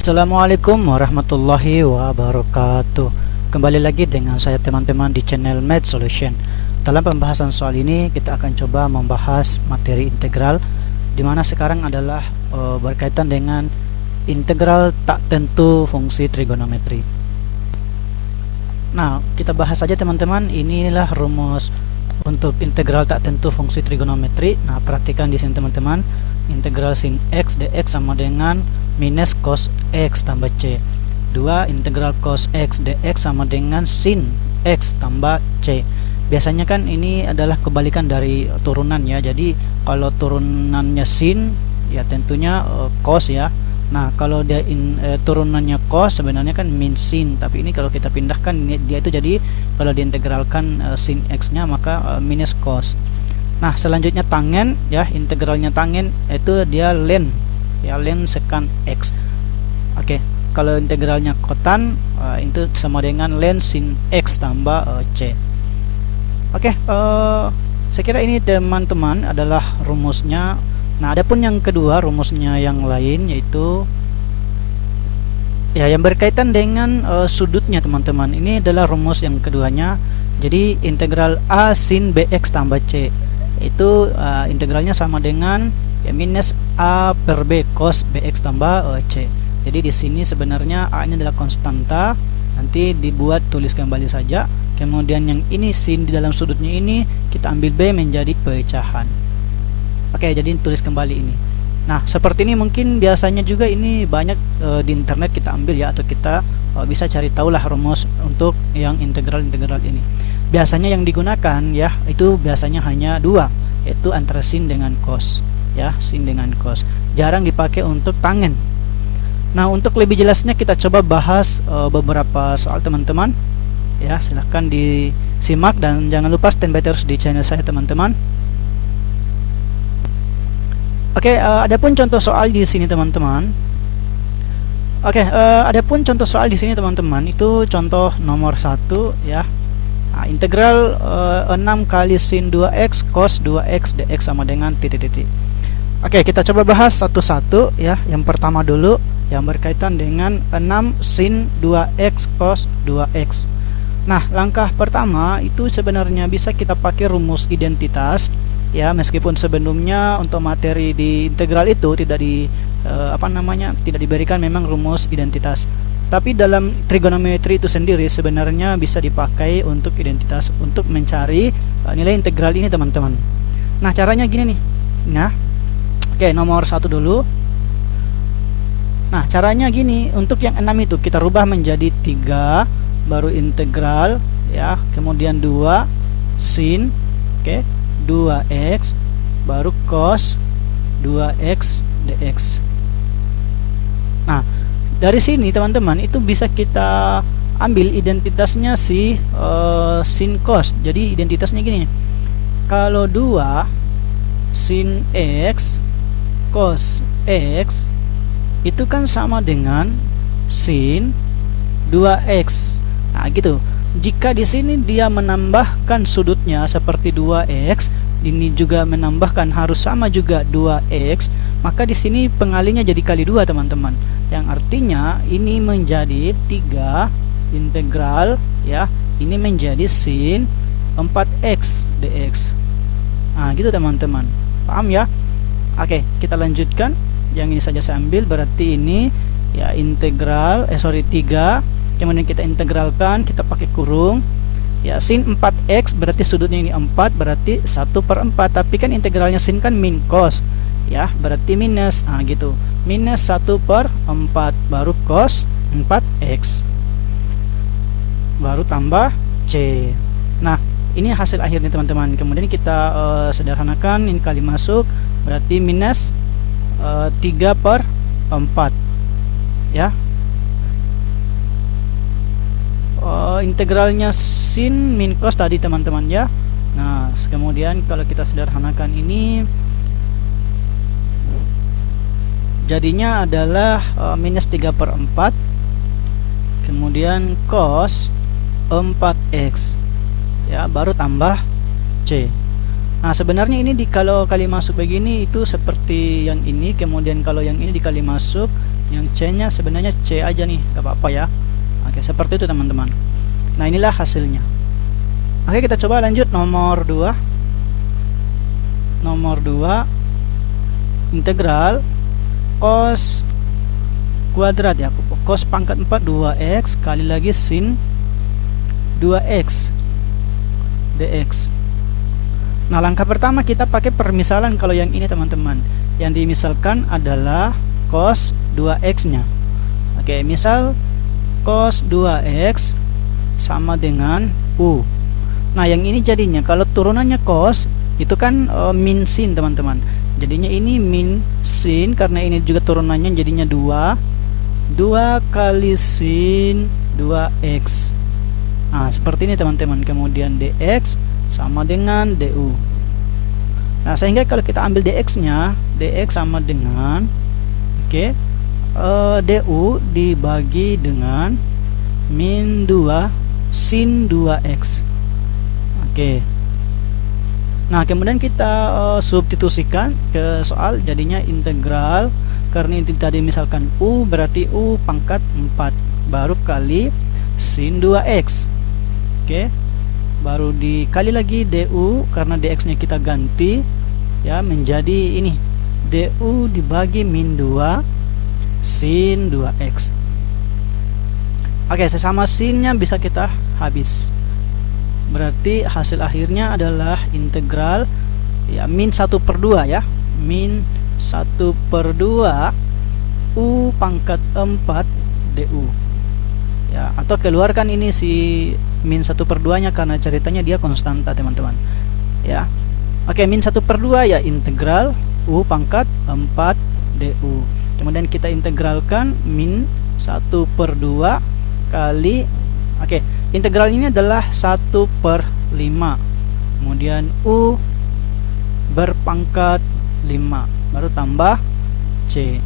Assalamualaikum warahmatullahi wabarakatuh. Kembali lagi dengan saya teman-teman di channel Math Solution. Dalam pembahasan soal ini kita akan coba membahas materi integral, dimana sekarang adalah berkaitan dengan integral tak tentu fungsi trigonometri. Nah, kita bahas saja teman-teman. Inilah rumus untuk integral tak tentu fungsi trigonometri. Nah, perhatikan di sini teman-teman. Integral sin x dx sama dengan minus cos x tambah c. 2 integral cos x dx sama dengan sin x tambah c. Biasanya kan ini adalah kebalikan dari turunan ya. Jadi kalau turunannya sin ya tentunya cos ya. Nah, kalau dia turunannya cos sebenarnya kan min sin, tapi ini kalau kita pindahkan dia itu jadi kalau diintegralkan sin x nya maka minus cos. Nah, selanjutnya tangen ya, integralnya tangen itu dia len ya, len sekant x. Oke, kalau integralnya kotan itu sama dengan len sin x tambah c. Oke, saya kira ini teman-teman adalah rumusnya. Nah, adapun yang kedua rumusnya yang lain yaitu ya yang berkaitan dengan sudutnya teman-teman. Ini adalah rumus yang keduanya. Jadi integral a sin bx tambah c itu integralnya sama dengan ya minus a per b cos bx tambah c. Jadi di sini sebenarnya a ini adalah konstanta, nanti dibuat tulis kembali saja. Kemudian yang ini sin di dalam sudutnya ini kita ambil b menjadi pecahan. Oke, jadi tulis kembali ini. Nah, seperti ini mungkin biasanya juga ini banyak di internet kita ambil ya, atau kita bisa cari tahulah rumus untuk yang integral-integral ini. Biasanya yang digunakan ya itu biasanya hanya dua, yaitu antara sin dengan cos ya, sin dengan cos. Jarang dipakai untuk tangen. Nah, untuk lebih jelasnya kita coba bahas beberapa soal teman-teman ya. Silahkan disimak dan jangan lupa standby terus di channel saya teman-teman. Oke, adapun contoh soal di sini teman-teman. Oke, adapun contoh soal di sini teman-teman itu contoh nomor 1 ya. Nah, integral 6 kali sin 2x cos 2x dx sama dengan titik-titik. Oke, kita coba bahas satu-satu ya. Yang pertama dulu yang berkaitan dengan 6 sin 2x cos 2x. Nah, langkah pertama itu sebenarnya bisa kita pakai rumus identitas ya, meskipun sebelumnya untuk materi di integral itu tidak tidak diberikan memang rumus identitas. Tapi dalam trigonometri itu sendiri sebenarnya bisa dipakai untuk identitas untuk mencari nilai integral ini teman-teman. Nah, caranya gini nih. Nah, oke, nomor 1 dulu. Nah, caranya gini. Untuk yang 6 itu kita rubah menjadi 3, baru integral ya, kemudian 2 sin 2x, baru cos 2x dx. Nah, dari sini teman-teman itu bisa kita ambil identitasnya si sin cos. Jadi identitasnya gini. Kalau 2 sin x cos x itu kan sama dengan sin 2x. Nah, gitu. Jika di sini dia menambahkan sudutnya seperti 2x, ini juga menambahkan harus sama juga 2x, maka di sini pengalinya jadi kali 2 teman-teman. Yang artinya ini menjadi 3 integral ya, ini menjadi sin 4x dx. Nah, gitu teman-teman. Paham ya? Oke, kita lanjutkan. Yang ini saja saya ambil, berarti ini ya integral 3, kemudian kita integralkan, kita pakai kurung ya, sin 4x berarti sudutnya ini 4, berarti 1/4, tapi kan integralnya sin kan min cos ya, berarti minus. Nah, gitu, minus 1/4 baru cos 4x baru tambah c. Nah, ini hasil akhirnya teman-teman. Kemudian kita sederhanakan, ini kali masuk berarti minus 3/4 ya. Integralnya sin min cos tadi teman-teman ya. Nah, kemudian kalau kita sederhanakan ini jadinya adalah minus 3/4, kemudian cos 4x ya, baru tambah c. Nah, sebenarnya ini kalau kali masuk begini itu seperti yang ini, kemudian kalau yang ini dikali masuk Yang C nya sebenarnya C aja nih, gak apa-apa ya. Oke, seperti itu teman-teman. Nah, inilah hasilnya. Oke, kita coba lanjut nomor 2. Nomor 2, integral cos kuadrat ya, cos pangkat 4 2x kali lagi sin 2x dx. Nah, langkah pertama kita pakai permisalan kalau yang ini teman-teman. Yang dimisalkan adalah cos 2x nya. Oke, misal cos 2x sama dengan u. Nah, yang ini jadinya kalau turunannya cos itu kan min sin teman-teman. Jadinya ini min sin, karena ini juga turunannya jadinya 2 kali sin 2x. Nah, seperti ini teman-teman. Kemudian dx sama dengan du. Nah, sehingga kalau kita ambil dx nya, dx sama dengan du dibagi dengan min 2 sin 2x. Nah, kemudian kita substitusikan ke soal, jadinya integral, karena ini tadi misalkan u berarti u pangkat 4 baru kali sin 2x. Baru dikali lagi du, karena dx nya kita ganti ya menjadi ini du dibagi min 2 sin 2x. Sesama sinnya bisa kita habis. Berarti hasil akhirnya adalah integral ya min 1/2 ya, min 1/2 u pangkat 4 du ya, atau keluarkan ini si min 1/2 nya karena ceritanya dia konstanta teman-teman ya. Min 1/2 ya integral u pangkat 4 du. Kemudian kita integralkan min 1/2 kali integral ini adalah 1/5. Kemudian u berpangkat 5 baru tambah c.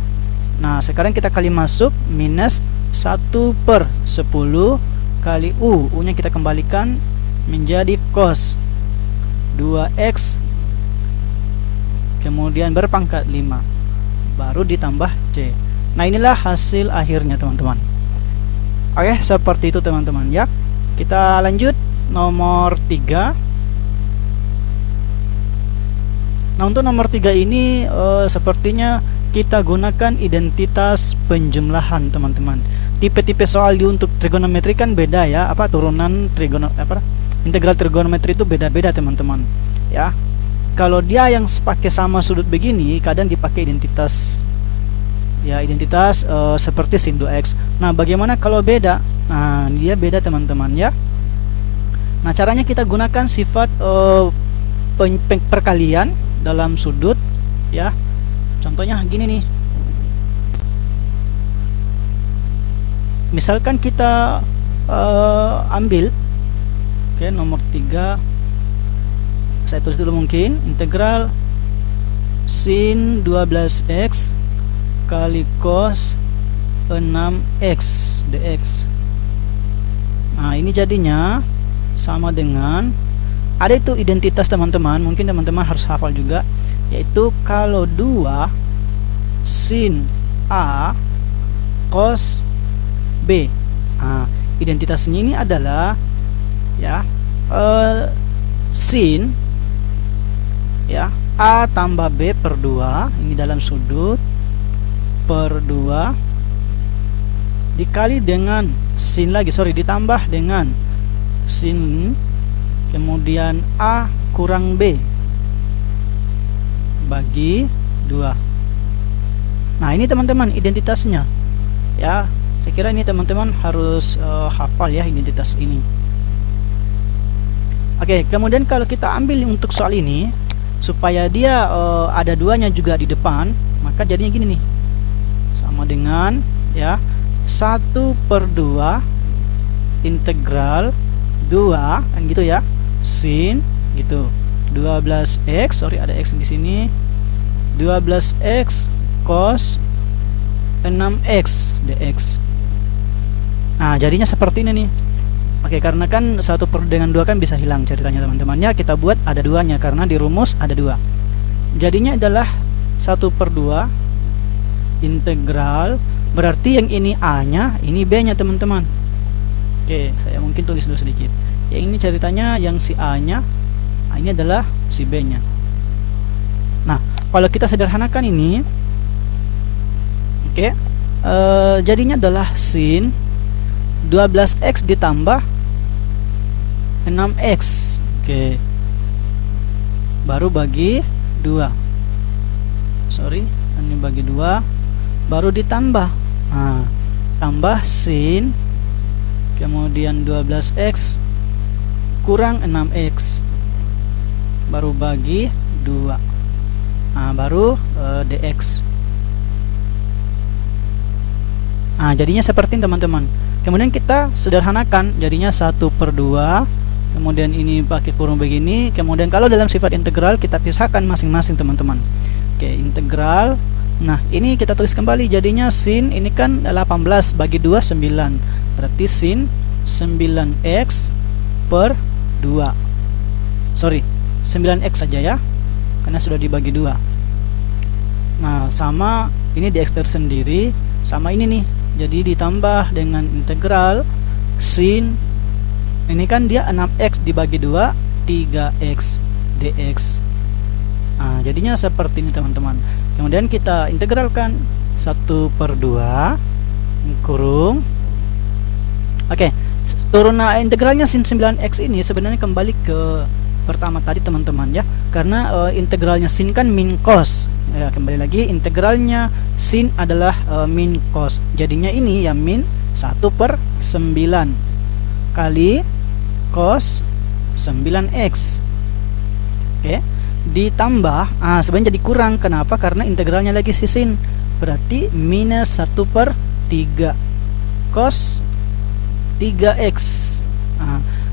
Nah, sekarang kita kali masuk minus 1/10 kali u nya kita kembalikan menjadi cos 2x kemudian berpangkat 5 baru ditambah c. Nah, inilah hasil akhirnya teman-teman. Seperti itu teman-teman ya. Kita lanjut nomor 3. Nah, untuk nomor 3 ini sepertinya kita gunakan identitas penjumlahan teman-teman. Tipe-tipe soal untuk trigonometri kan beda ya, turunan integral trigonometri itu beda-beda teman-teman ya. Kalau dia yang pakai sama sudut begini, kadang dipakai identitas ya, identitas seperti sin 2x. Nah, bagaimana kalau beda? Nah, dia beda teman-teman ya. Nah, caranya kita gunakan sifat perkalian dalam sudut ya. Contohnya gini nih. Misalkan kita ambil nomor 3, saya tulis dulu mungkin, integral sin 12x kali cos 6x dx. Nah, ini jadinya sama dengan, ada itu identitas teman-teman, mungkin teman-teman harus hafal juga, yaitu kalau 2 sin a cos b. Nah, identitasnya ini adalah ya sin ya a tambah b per 2, ini dalam sudut, per 2 dikali dengan sin lagi, ditambah dengan sin kemudian a kurang b bagi 2. Nah, ini teman-teman identitasnya ya. Saya kira ini teman-teman harus hafal ya identitas ini. Kemudian kalau kita ambil untuk soal ini supaya dia ada duanya juga di depan, maka jadinya gini nih, sama dengan ya 1/2 integral 2 kan gitu ya, sin gitu 12x, ada x di sini, 12x cos 6x dx. Nah, jadinya seperti ini nih. Karena kan 1/2 dengan 2 kan bisa hilang ceritanya teman-teman ya, kita buat ada duanya karena di rumus ada 2. Jadinya adalah 1/2 integral Berarti yang ini A-nya, ini B-nya teman-teman. Oke, saya mungkin tulis dulu sedikit. Yang ini ceritanya yang si A-nya, ini adalah si B-nya. Nah, kalau kita sederhanakan ini, oke, jadinya adalah sin 12x ditambah 6x. Oke, baru bagi 2. Sorry, ini bagi 2, baru ditambah. Nah, tambah sin kemudian 12x kurang 6x, baru bagi 2. Nah, baru dx. Nah, jadinya seperti ini teman-teman. Kemudian kita sederhanakan, jadinya 1/2. Kemudian ini pakai kurung begini. Kemudian kalau dalam sifat integral kita pisahkan masing-masing teman-teman. Oke, integral. Nah, ini kita tulis kembali, jadinya sin ini kan 18 bagi 2 9. Berarti sin 9x per 2. Sorry, 9x saja ya, karena sudah dibagi 2. Nah, sama ini dx tersendiri, sama ini nih. Jadi ditambah dengan integral sin ini kan dia 6x dibagi 2, 3x dx. Nah, jadinya seperti ini teman-teman. Kemudian kita integralkan 1/2 kurung. Oke, turunan integralnya sin 9x ini sebenarnya kembali ke pertama tadi teman-teman ya, karena integralnya sin kan min cos ya. Kembali lagi, integralnya sin adalah min cos, jadinya ini ya min 1/9 kali cos 9x. Oke, ditambah, sebenarnya jadi kurang. Kenapa? Karena integralnya lagi si sin, berarti minus 1/3 cos 3x.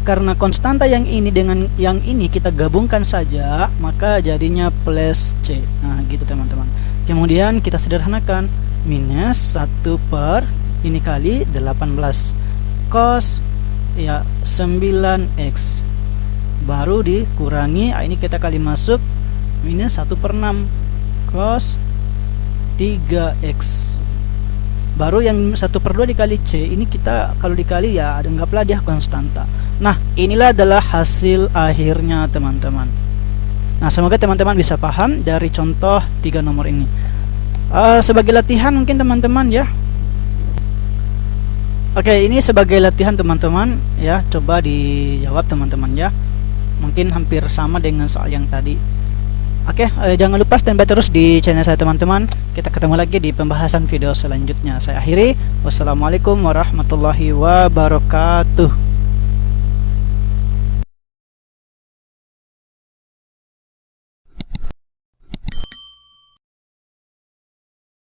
Karena konstanta yang ini dengan yang ini kita gabungkan saja, maka jadinya plus c. Nah, gitu teman-teman. Kemudian kita sederhanakan, minus 1 ini kali 18 cos ya 9x, baru dikurangi, ini kita kali masuk, minus 1/6 cos 3x, baru yang 1/2 dikali c, ini kita kalau dikali ya anggaplah dia konstanta. Nah, inilah adalah hasil akhirnya teman-teman. Nah, semoga teman-teman bisa paham dari contoh 3 nomor ini. Sebagai latihan mungkin teman-teman ya. Oke, ini sebagai latihan teman-teman ya, coba dijawab teman-teman ya. Mungkin hampir sama dengan soal yang tadi. Oke, jangan lupa standby terus di channel saya teman-teman. Kita ketemu lagi di pembahasan video selanjutnya. Saya akhiri. Wassalamualaikum warahmatullahi wabarakatuh.